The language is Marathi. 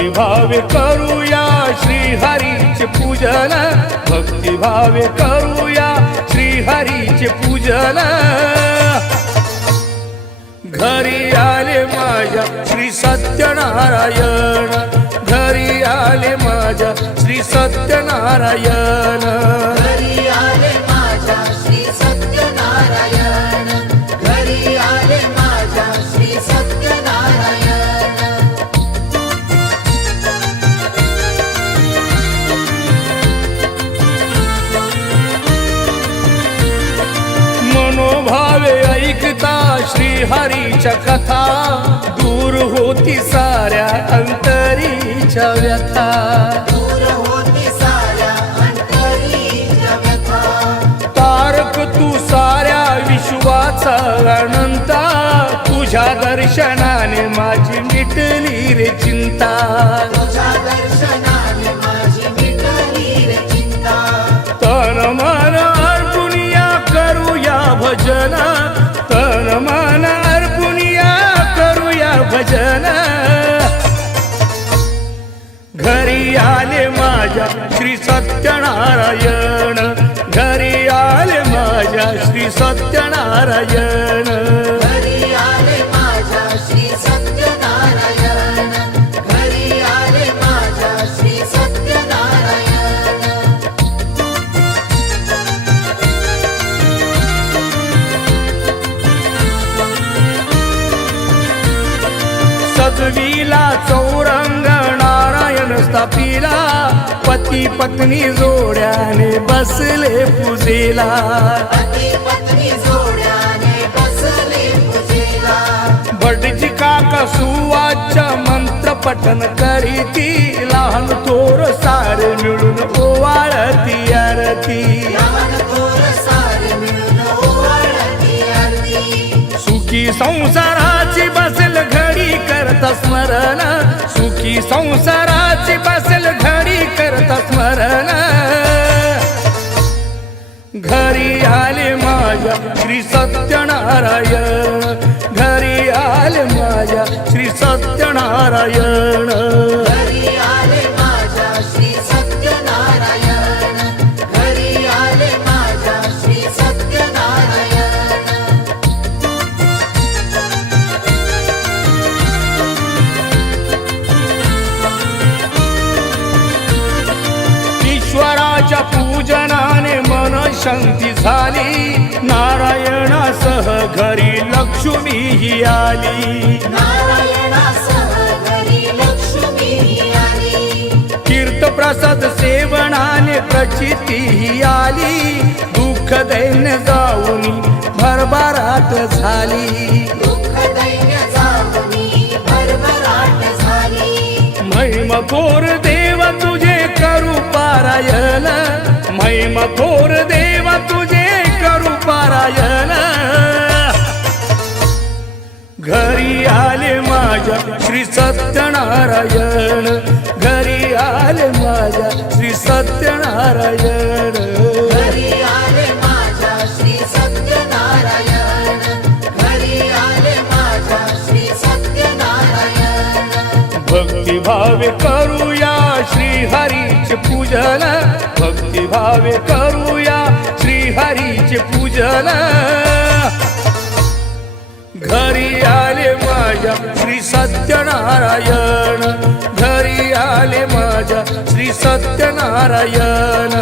भक्तिभावे करूया श्रीहरीचे पूजन, भक्तिभावे करूया श्रीहरीचे पूजन। घरी आले माझ्या श्री सत्यनारायण, घरी आले माझ्या श्री सत्यनारायण। घरी आले माझ्या श्री सत्यनारायण, घरी आले माझ्या श्री सत्यनारायण। मनोभावे ऐकता श्रीहरीच्या कथा, दूर होती साऱ्या अंतरीच्या व्यथा। दूर होती साऱ्या अंतरीच्या व्यथा। तारक तू साऱ्या विश्वाचा अनंता, तुझ्या दर्शनाने माझी मिटली रे चिंता। तुझ्या दर्शनाने माझी मिटली रे चिंता। तन मन अर्पुनिया करूया भजन, तन मन अर्पुनिया करूया भजन। घरी आले माझ्या श्री सत्यनारायण, घरी आले माझ्या श्री सत्यनारायण। घरी आले माझ्या श्री सत्यनारायण, घरी आले माझ्या श्री सत्यनारायण। सजविला चौरंग नारायण स्थापिला, पती पत्नी जोड्याने बसले पूजेला। पती पत्नी जोड्याने बसले पूजेला। भटजी काका सुवाच्य मंत्र पठन करीती, लहान थोर सारे मिळून ओवाळती आरती। लहान थोर सारे मिळून ओवाळती आरती। सुखी संसाराची बसेल घडी करता स्मरण, सुखी संसाराची बसेल घडी करता स्मरण। घरी आले माझ्या श्री सत्यनारायण, घरी आले माझ्या श्री सत्यनारायण। घरी आले माझ्या श्री सत्यनारायण, घरी आले माझ्या श्री सत्यनारायण। ईश्वराच्या पूजनाने मन शांती झाली, नारायणासह घरी लक्ष्मी आली। नारायणासह घरी लक्ष्मी आली। तीर्थ प्रसाद सेवनाने प्रचिती आली, दुःख दैन्य जाऊनी भरभराट झाली। दुःख दैन्य जाऊनी भरभराट झाली। महिमा थोर देव तुझे करू पारायण, महिमा थोर देव तुझे करू पारायण। घरी आले माझ्या श्री सत्यनारायण, घरी आले माझ्या श्री सत्यनारायण। घरी आले माझ्या श्री सत्यनारायण, घरी आले माझ्या श्री सत्यनारायण। भक्तिभावे करूया श्रीहरीचे पूजन, भक्तिभावे करूया श्रीहरीचे पूजन। घरी आले माझ्या श्री सत्यनारायण, घरी आले माझ्या श्री सत्यनारायण।